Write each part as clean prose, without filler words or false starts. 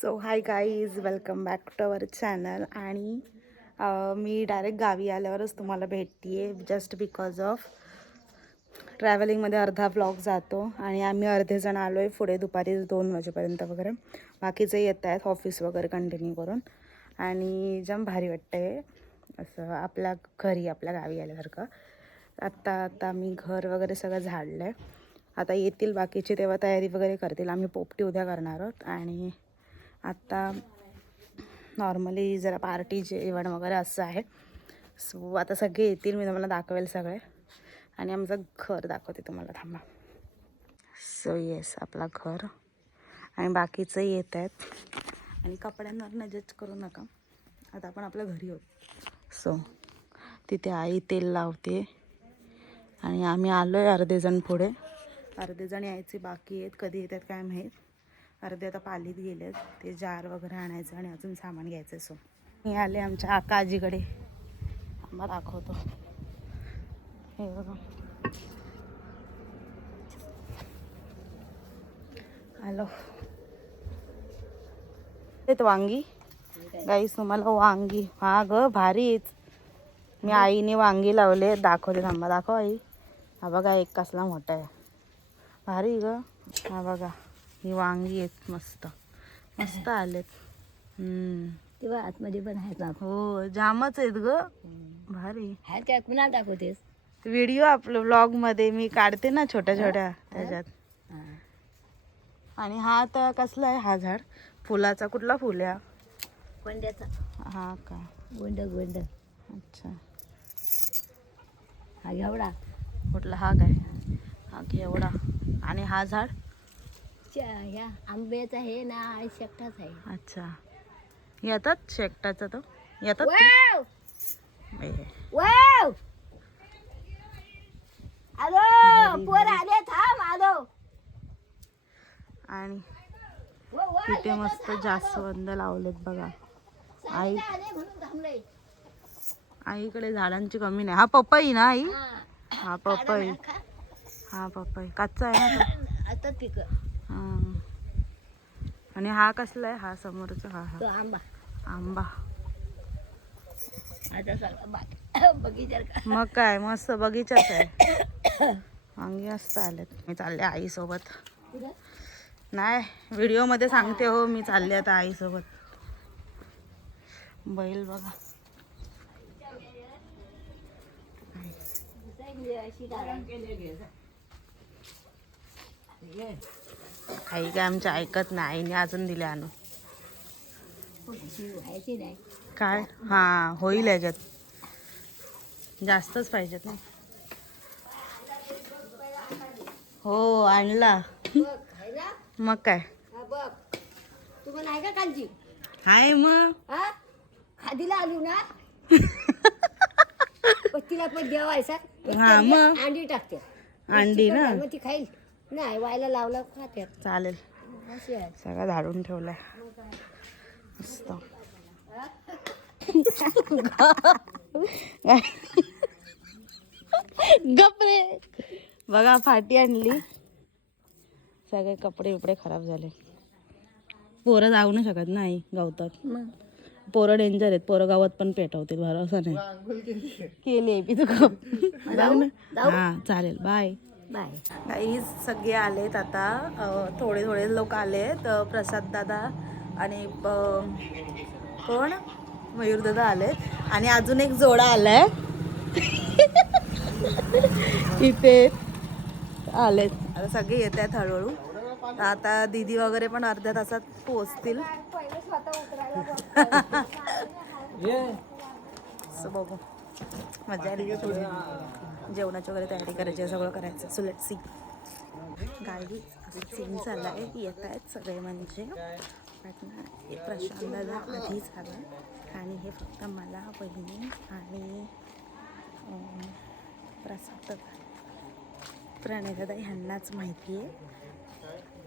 So hi guys, welcome back to our channel. आणि मी direct गावी आल्यावरच तुम्हाला भेटते आहे. जस्ट बिकॉज ऑफ ट्रॅव्हलिंगमध्ये अर्धा व्लॉग जातो आणि आम्ही अर्धे जण आलो आहे पुढे दुपारी 2 वाजेपर्यंत वगैरे. बाकीचे येत आहेत ऑफिस वगैरे कंटिन्यू करून. आणि जाम भारी वाटतं आहे असं आपल्या घरी आपल्या गावी आल्यासारखं. आत्ता मी घर वगैरे सगळं झाडलं आहे. आता येतील बाकीचे तेव्हा तयारी वगैरे करतील. आम्ही पोपटी उद्या करणार आहोत. आणि आत्ता नॉर्मली जरा पार्टी जेवण वगैरे असं आहे. सो आता सगळे येतील, मी तुम्हाला दाखवेल सगळे. आणि आमचं घर दाखवते तुम्हाला, थांबा. सो येस, आपला घर. आणि बाकीचं येत आहेत. आणि कपड्यांवर न जज करू नका, आता आपण आपल्या घरी आहोत. सो तिथे आई तेल लावते आणि आम्ही आलो आहे अर्धेजण पुढे. अर्धेजण यायचे बाकी आहेत, कधी येतात काय माहीत. अर्धे आता पालीत गेलेत, ते जार वगैरे आणायचं आणि अजून सामान घ्यायचं. सो मी आले आमच्या आकाजीकडे, आम्हा दाखवतो. हे बघा, हॅलो. येत वांगी गाईस, तुम्हाला वांगी. हा ग भारीच. मी आईने वांगी लावले, दाखवते, थांबा दाखव आई. हा बघा एक कसला मोठा आहे, भारी ग. हा बघा, ही वांगी आहेत, मस्त मस्त आलेत. तेव्हा आतमध्ये पण आहेत ना. हो जामच आहेत ग, भारी. आहे त्या कुणाला दाखवतेस? व्हिडिओ आपलं व्लॉग मध्ये मी काढते ना छोट्या छोट्या त्याच्यात. आणि हा आता कसला आहे हा झाड? फुलाचा. कुठला फुल आहे? गोंड्याचा. हा का, गोंड गोंड. अच्छा. हा घेवडा. कुठला? हा काय, हा घेवडा. आणि हा झाड ह्या आंब्याचा आहे ना, आणि शेकटाच आहे. अच्छा, येतात शेकटाचा तो येतात. वाव ए, वाव, आलो पोर आले, थांब आलो. आणि तिथे मस्त जास्वंद लावलेत बघा. आई आईकडे झाडांची कमी नाही. हा पपई ना आई? हा पपई. हा पपई कच्चा आहे ना तो. आता पिक. आणि हा कसला आहे? हा समोरचा. हा हा आंबा. आंबा. आता सगळं बगीचा का. मग काय मस्त बगीचाच आहे. वांगी मस्त आलेत. मी चालले आईसोबत. नाही, व्हिडिओ मध्ये सांगते हो, मी चालले आता आईसोबत. बैल बघा. आई काय आमच्या ऐकत नाही. आईने अजून दिले आणू. काय? हा होईल, याच्यात जास्तच पाहिजेत ना. हो आणला. मग काय तुम्हाला आहे का कालची? हाय मग. खादीला आलू ना. तिला पण जेवायचा. हा मग अंडी टाकते. अंडी ना. मग ती खाईल नाही, व्हायला लावला खाते. चालेल. सगळं झाडून ठेवलंय मस्त. गपरे बघा, फाटी आणली. सगळे कपडे बिपडे खराब झाले. पोरं जाऊ नाही शकत नाही गवतात. पोरं डेंजर आहेत. पोरं गावात पण पेटवतील, भरोसा नाही. केली मी तू जाऊ ना. हा चालेल, बाय बाय. काही सगळे आलेत आता. थोडे थोडे लोक आलेत. प्रसाद दादा आणि कोण, मयूर दादा आले. आणि अजून एक जोडा आलाय इथे आलेत. आता सगळे येत आहेत हळूहळू. आता दीदी वगैरे पण अर्ध्या तासात पोहोचतील. बघू, मजा आली. जेवणाची वगैरे तयारी करायची, सगळं करायचं. So let's see. गाडी असं सीन झाला आहे, येत आहेत सगळे. म्हणजे प्रशांत दादा आधीच आला आणि हे फक्त मला, बहिणी आणि प्रसाद दादा, प्रणय दादा ह्यांनाच माहिती आहे.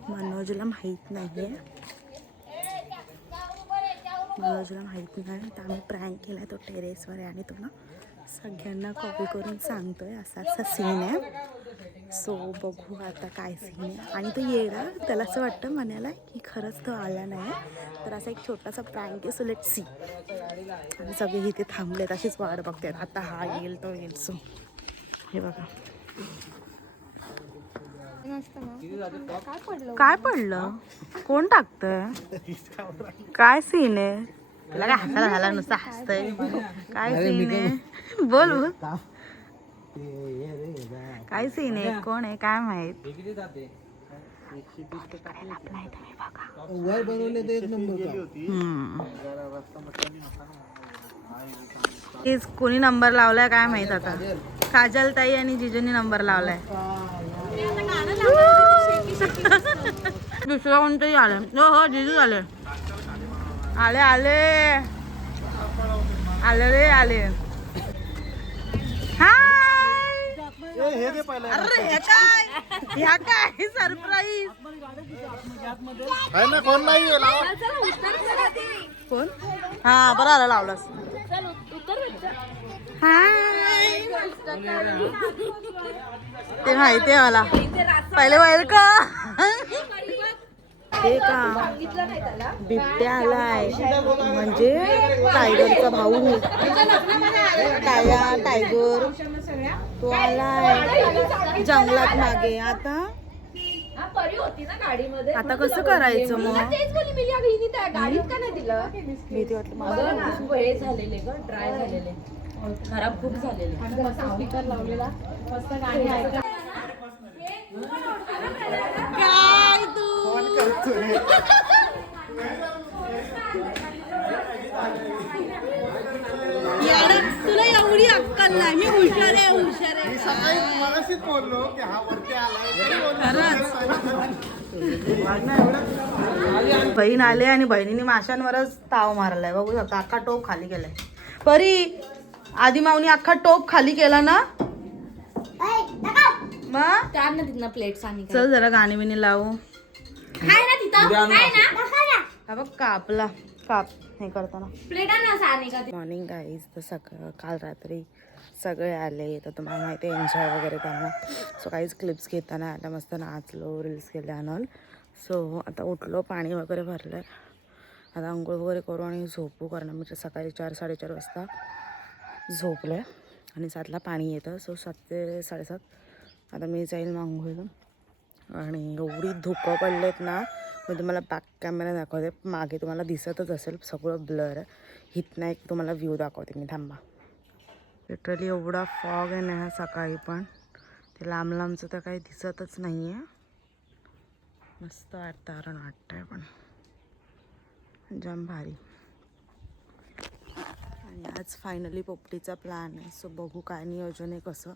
मनोजला माहीत नाही आहे. मनोजला माहीत नाही. तर आम्ही प्रँक केला आहे तो टेरेसवर आहे आणि तो ना सगळ्यांना कॉपी करून सांगतोय. असा असा सीन आहे. सो बघू आता काय सीन आहे. आणि तो येणार, त्याला असं वाटतं मनाला की खरंच तो आला नाही. तर असा एक छोटासा प्रँक आहे, सो लेट सी. आणि सगळे इथे थांबलेत, अशीच वाट बघतात आता हा येईल तो येईल. सो हे बघा काय पडलं, कोण टाकतंय, काय सीन आहे, तुला काय हसायला झाला, नुसतं हसतंय, काय सीन आहे, बोल बोल काय सीन आहे, कोण आहे काय माहित. कोणी नंबर लावलाय काय माहित आता. काजल ताई आणि जिजूनी नंबर लावलाय. दुसरा कोणतरी आले. हो जिजू आले आले आले आले रे आले. अरे ह्या काय सरप्राईज. कोण हा बरं आला लावलास. ते माहिती आहे मला, पहिले वैल का ते का बिबट्या आलाय म्हणजे टायगरचा भाऊ टायगर तो आलाय जंगलात मागे. आता कसं करायचं मग. भीती वाटली ड्राय झालेले खराब खूप झालेले. काय तू तुला एवढी अक्कल नाही. मी हुशार आहे हुशार आहे. बहीण आले आणि बहिणीने माशांवरच ताव मारलाय. बघू शकता अख्खा टोप खाली केलाय. परी आधी माऊनी अख्खा टोप खाली केला ना. मग तिथनं प्लेट चल जरा गाणी बिणी लावू. हा बघ कापला काप हे करताना. Morning guys. तर काल रात्री सगळे आले तर तुम्हाला माहिती आहे एन्जॉय वगैरे करणं. सो काहीच क्लिप्स घेताना आल्या, मस्त नाचलो, रील्स केल्या अनॉल. सो आता उठलो, पाणी वगैरे भरलं आहे, आता आंघोळ वगैरे करू आणि झोपू. कारण मी सकाळी 4-4:30 वाजता झोपलो आहे आणि 7ला पाणी येतं. सो 7 ते 7:30 आता मी जाईल आंघोळीला. आणि एवढी धुकं पडलेत ना, मी तुम्हाला बॅक कॅमेरा दाखवते. मागे तुम्हाला दिसतच असेल सगळं ब्लर आहे. इथनं एक तुम्हाला व्ह्यू दाखवते मी, थांबा. लिटरली एवढा फॉग आहे ना सकाळी पण, ते लांब लांबचं तर काही दिसतच नाही आहे. मस्त वातावरण वाटतं आहे पण जाम भारी. आणि आज फायनली पोपटीचा प्लॅन आहे. सो बघू काय नियोजन आहे कसं.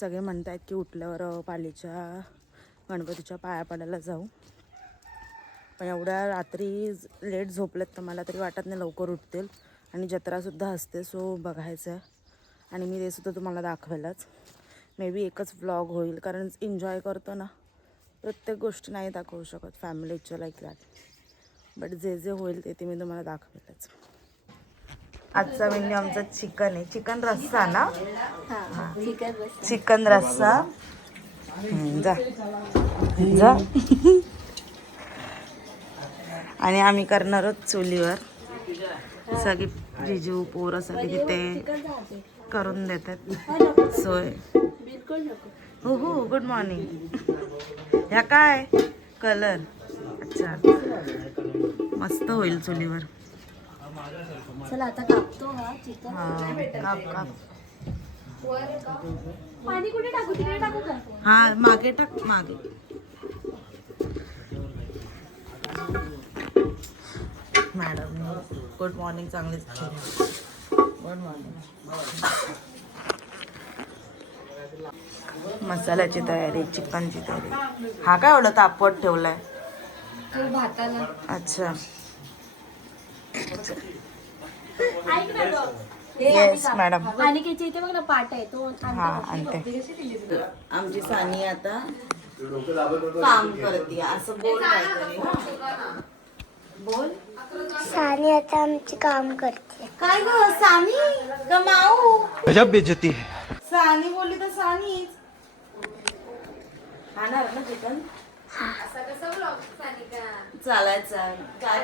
सगळे म्हणत आहेत की उठल्यावर पालीच्या गणपतीच्या पाया पडायला जाऊ, पण एवढ्या रात्री लेट झोपलेत तर मला तरी वाटत नाही लवकर उठतील. आणि जत्रासुद्धा असते, सो बघायचं आहे. आणि मी ते सुद्धा तुम्हाला दाखवेलच. मे बी एकच व्लॉग होईल, कारण एन्जॉय करतो ना, प्रत्येक गोष्टी नाही दाखवू शकत फॅमिलीच्या लाईक दॅट. बट जे जे होईल ते मी तुम्हाला दाखवेलच. आजचा मेन्यू आमचा चिकन आहे. चिकन रस्सा ना. चिकन रस्सा. जा जा. आणि आम्ही करणार आहोत चुलीवर. सगळी जिजू पोरं सगळी तिथे करून देतात सोय. हो हो गुड मॉर्निंग. ह्या काय कलर. अच्छा मस्त होईल चुलीवर. चला आता कापतो हा चिकन. काप काप. पाणी कुठे टाकू, तिकडे टाकू का. हा मागे टाक मागे. मॅडम गुड मॉर्निंग चांगलीच केली. Good morning. मसाल्याची तयारी, चिकनची तयारी. हा काय एवढं तापवत ठेवलाय भाताला. अच्छा येस मॅडम. अनिकेच्या इथे बघ ना पाट आहे तो. हा आणते. आमची सानी आता काम करते असं बोल काहीतरी. बोल. सानी आता आमचे काम करते. काय ग सानी ग माऊ. गजब बेइज्जती है. सानी बोलली तर सानीच खाणार ना चिकन. चालायचं काय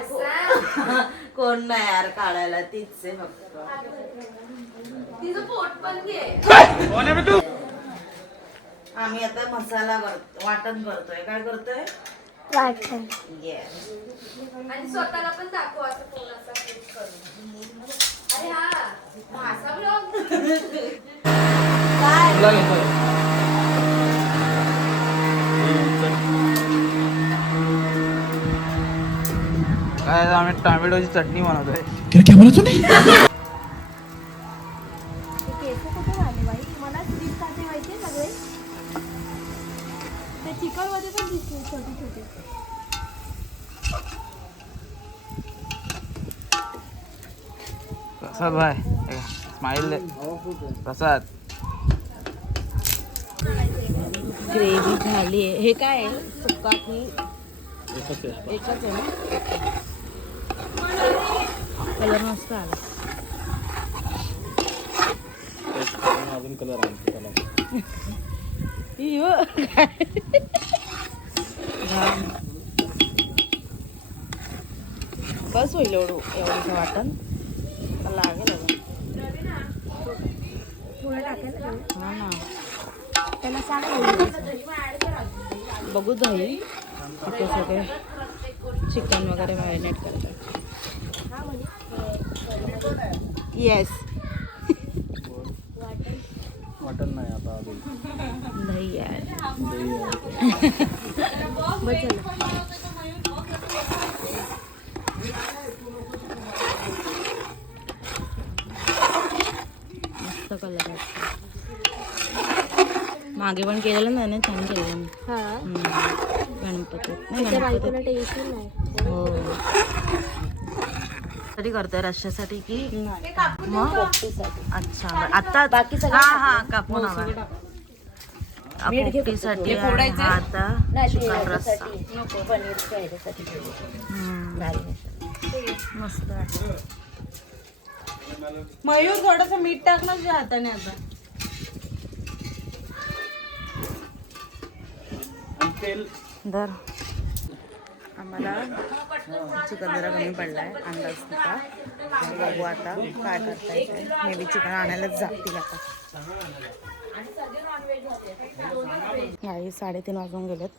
कोण नाही यार काढायला तीच आहे फक्त. तिचं पोट पण घे. आम्ही आता मसाला करतो वाटण करतोय. काय करतोय वाटण. येस. आणि स्वतःला पण दाखव असं फोन असा क्लिक करून. अरे हा मासा ब्लॉग काय आम्ही टोमॅटोची चटणी बनवतोय. ते केस कुठे झाले बाई? मला स्लिप खाते माहितीये सगळे. ते चिकन मध्ये पण दिसते छोटे छोटे. प्रसाद भाई स्माइल प्रसाद. ग्रेव्ही झाली आहे. हे काय आहे सुक्का की एकच आहे ना. कलर मस्त आला. अजून कलर बस होईल एवढं वाटण लागेल थोडं टाकायला हा ना. त्याला सांग. बघू दही इथे सगळे चिकन वगैरे मॅरिनेट करतात. येस मटन नाही आता दही आहे. बस झालं. मस्त कलर आहे. मागे पण केलेलं नाही ना छान केलेलं. हा गणपतीत नाही त्या बायकोला गणपतीत टेन्शन नाही. हो. तरी करतोय रश्श्यासाठी की मग अच्छा आता बाकी हा हा कापून हवा. पोपटीसाठी हा आता चिकन रस्सा. मस्त आहे. मयूर थोडस मीठ टाक ना तुझ्या हाताने आता. धर. आम्हाला चिकन जरा कमी पडलाय अंदाज तिथं. बघू आता काय करता येते. मे बी चिकन आणायलाच जातील आता. गाई 3:30 वाजून गेलेत.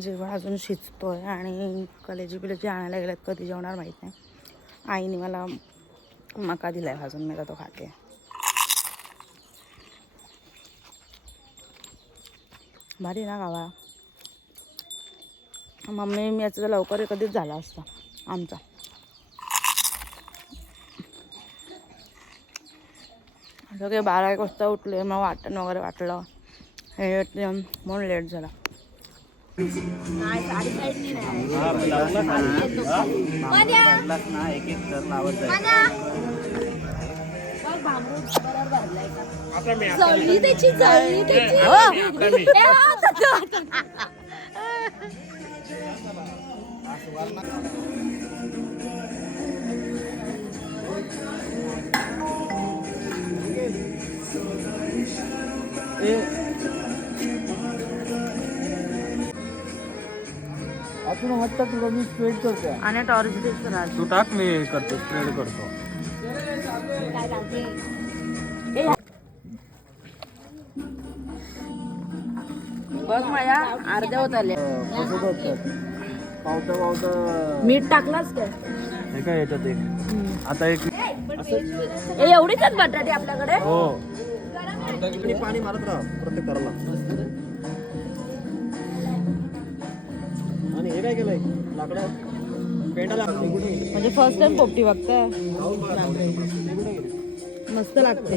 जेवण अजून शिजतोय आणि कलेजी बिलेजी आणायला गेलेत. कधी जेवणार माहीत नाही. आईने मला मका दिलाय भाजून. मी तो खाते. भारी ना गावा. मम्मी मी याचा लवकर कधीच झाला असता आमचा. सगळे 12-1 वाजता उठले. मग वाटण वगैरे वाटलं हे म्हणून लेट झाला. जळली त्याची. मी स्प्रेड करतो. आणि टॉर्च दिसत राहत. तू टाक मी करतो स्प्रेड करतो. बघ माझ्या अर्ध्या होत आले. पावता पावता मीठ टाकलाच काय. हे काय येतात एक आता एक एवढीच बटाटे आपल्याकडे. हो पाणी मारत राहा प्रत्येक करायला. आणि हे काय केलंय लाकडा पेंडाला म्हणजे फर्स्ट टाइम पोपटी बघताय. मस्त लागते.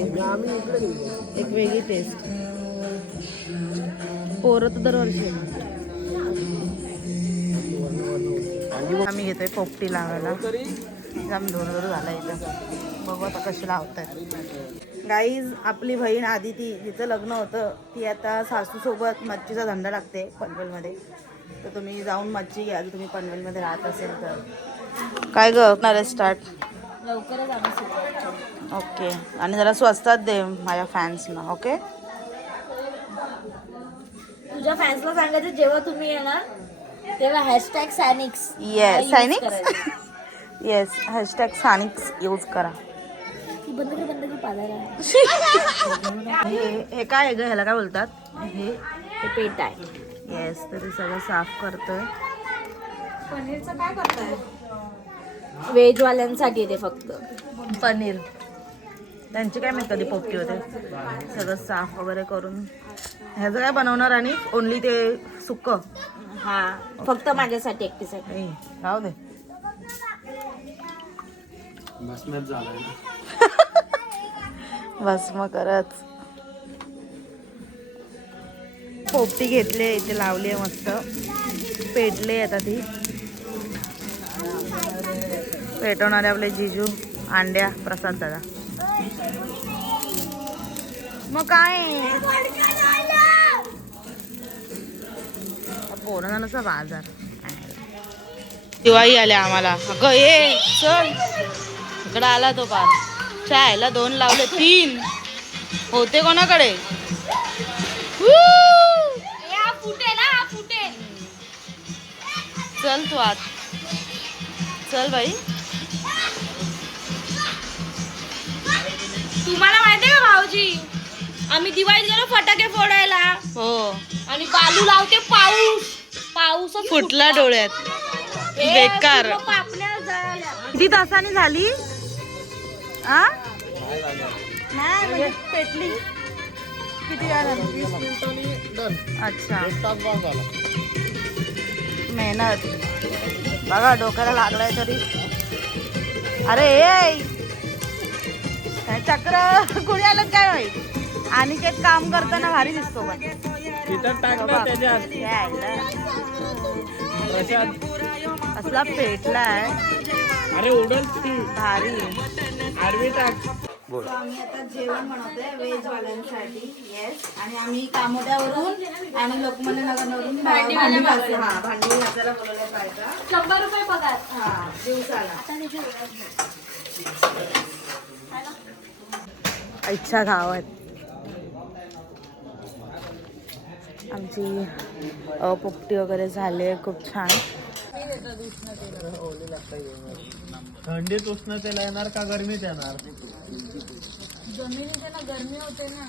एक वेगळी टेस्ट. पोरं तर दरवर्षी. आम्ही घेतोय पोपटी लावायला. जाम दूर झाला इथं. बघू आता कशी लावतायत. गाईज आपली बहीण आदिती जिचं लग्न होतं ती आता सासूसोबत मच्छीचा धंदा लागते पनवेलमध्ये. तर तुम्ही जाऊन मच्छी घ्या जर तुम्ही पनवेलमध्ये राहत असेल तर. काय गं स्टार्ट लवकरच आम्ही सुरुवात. ओके. आणि जरा स्वस्तात दे माझ्या फॅन्सना. ओके तुझ्या फॅन्सला सांगायचं जेव्हा तुम्ही येणार तेव्हा हॅशटॅग सॅनिक्स येस सायनिक्स येस हॅशटॅग सानिक्स यूज करा. बंद की पालायला हे काय आहे ग, ह्याला काय बोलतात? हे ते पेट आहे. येस, तर ते सगळं साफ करतोय. पनीरचं काय करताय? व्हेजवाल्यांसाठी आहे ते फक्त. पनीर त्यांची काय माहिती कधी पोपटी होते. सगळं साफ वगैरे करून ह्याचं काय बनवणार आणि ओनली ते सुक्क? हा फक्त माझ्यासाठी एकटीसाठी. ए, राहू दे. बस मग करत पोपटी घेतले, इथे लावली आहे मस्त, पेटले आता ती. पेटवणारे आपले जिजू अंड्या प्रसाद दादा. मग काय पोरांचा बाजार. दिवाळी आल्या आम्हाला. अगं ये चल इकडं आला तो पार. चायला 2 लावले 3 होते कोणाकडे. चल तू आत चल बाई. तुम्हाला माहितीये का भाऊजी, आम्ही दिवाळीत गेलो फटाके फोडायला हो आणि बालू लावते पाऊस फुटला डोळ्यात. बेकार. पापण्या जळाल्या. किती तासाने झाली? आ नाही म्हणजे पेटली किती वेळा झाली? अच्छा मेहनत बघा डोक्याला लागलाय तरी. अरे ए चक्र कुणी आलं काय माहित. आणि ते काम करताना भारी दिसतो पण. असला पेटलाय. अरे उडल भारी. बोल. आम्ही आता जेवण बनवतोय व्हेज वाल्यांसाठी. येस, आणि आम्ही कामोद्यावरून आणि लोकमान्य नगरवरून भांडी घासायला बोलवलंय बायका. 100 रुपये पगार. हा दिवसाला. इच्छा गावात आमची पोपटी वगैरे झाले. खूप छान. थंडीत उष्णतेला येणार का गरमीत येणार? जमिनीत ना गरमी होते ना.